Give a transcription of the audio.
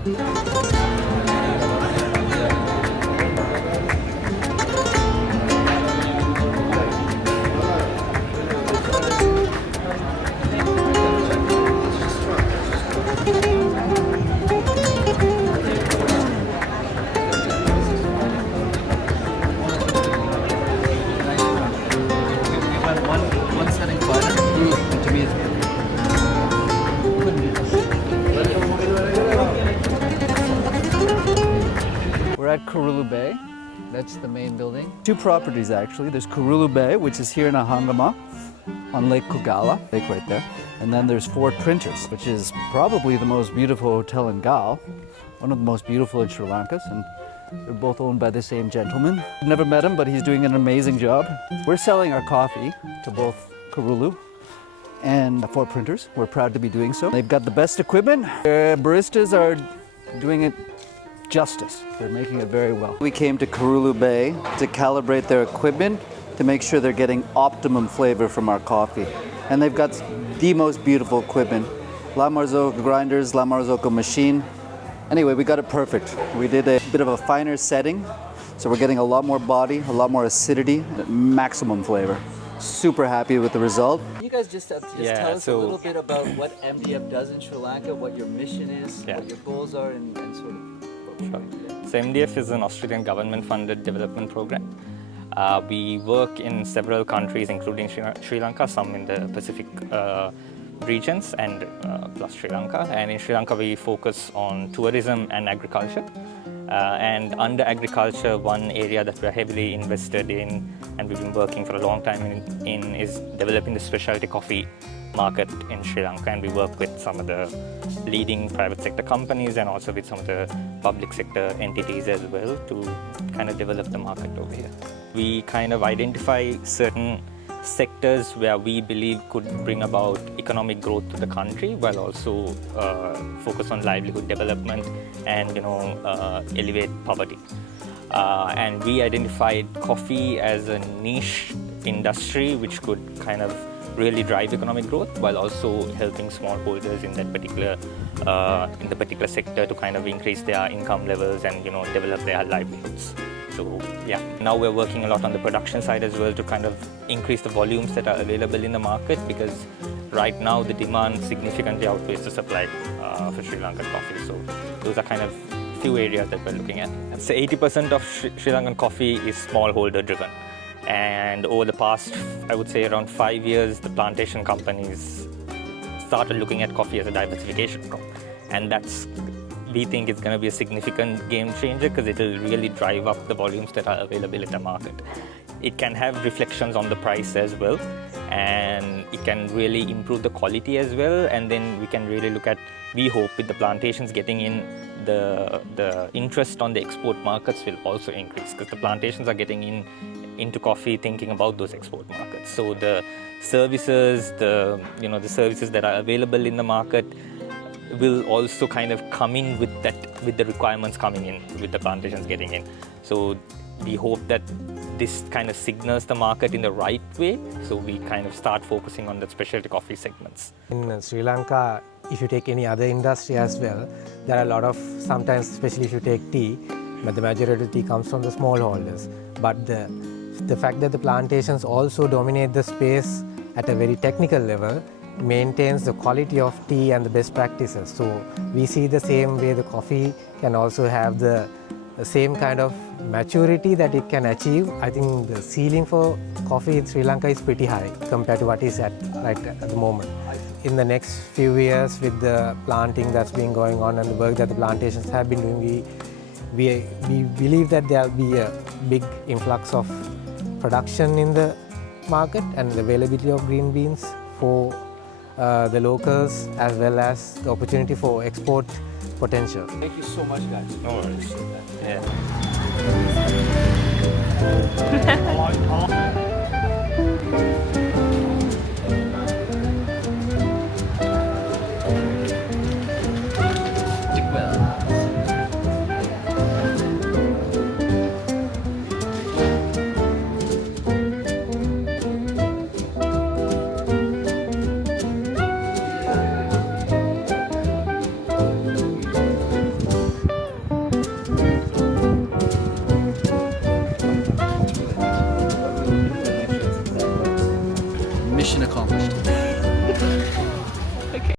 One setting finer. To me, we're at Kurulu Bay. That's the main building. Two properties actually. There's Kurulu Bay, which is here in Ahangama on Lake Kugala, lake right there. And then there's Fort Printers, which is probably the most beautiful hotel in Galle, one of the most beautiful in Sri Lanka. And they're both owned by the same gentleman. I've never met him, but he's doing an amazing job. We're selling our coffee to both Kurulu and Fort Printers. We're proud to be doing so. They've got the best equipment. Their baristas are doing it justice. They're making it very well. We came to Kurulu Bay to calibrate their equipment to make sure they're getting optimum flavor from our coffee. And they've got the most beautiful equipment. La Marzocco grinders, La Marzocco machine. Anyway, we got it perfect. We did a bit of a finer setting, so we're getting a lot more body, a lot more acidity, maximum flavor. Super happy with the result. Can you guys just tell us a little bit about what MDF does in Sri Lanka, what your mission is, what your goals are, and sort of what we're doing today? So MDF is an Australian government-funded development program. We work in several countries, including Sri Lanka, some in the Pacific regions and plus Sri Lanka. And in Sri Lanka, we focus on tourism and agriculture. And under agriculture, one area that we're heavily invested in and we've been working for a long time in is developing the specialty coffee market in Sri Lanka. And we work with some of the leading private sector companies and also with some of the public sector entities as well to kind of develop the market over here. We kind of identify certain sectors where we believe could bring about economic growth to the country while also focus on livelihood development and elevate poverty. And we identified coffee as a niche industry which could kind of really drive economic growth while also helping smallholders in that particular sector to kind of increase their income levels and develop their livelihoods. So yeah, now we're working a lot on the production side as well to kind of increase the volumes that are available in the market because right now the demand significantly outweighs the supply for Sri Lankan coffee. So those are kind of few areas that we're looking at. So 80% of Sri Lankan coffee is smallholder driven. And over the past, I would say around 5 years, the plantation companies started looking at coffee as a diversification crop. And we think it's going to be a significant game changer because it will really drive up the volumes that are available in the market. It can have reflections on the price as well, and it can really improve the quality as well. And then we can really look at, we hope with the plantations getting in, the interest on the export markets will also increase because the plantations are getting into coffee thinking about those export markets. So the services, the services that are available in the market will also kind of come in with the requirements coming in, with the plantations getting in. So we hope that this kind of signals the market in the right way, so we kind of start focusing on the specialty coffee segments. In Sri Lanka, if you take any other industry as well, there are a lot of, sometimes especially if you take tea, but the majority of tea comes from the smallholders. But the fact that the plantations also dominate the space at a very technical level maintains the quality of tea and the best practices. So we see the same way the coffee can also have the same kind of maturity that it can achieve. I think the ceiling for coffee in Sri Lanka is pretty high compared to what is at the moment. In the next few years, with the planting that's been going on and the work that the plantations have been doing, we believe that there will be a big influx of production in the market and the availability of green beans for the locals, as well as the opportunity for export potential. Thank you so much, guys. No worries. Yeah. mission accomplished.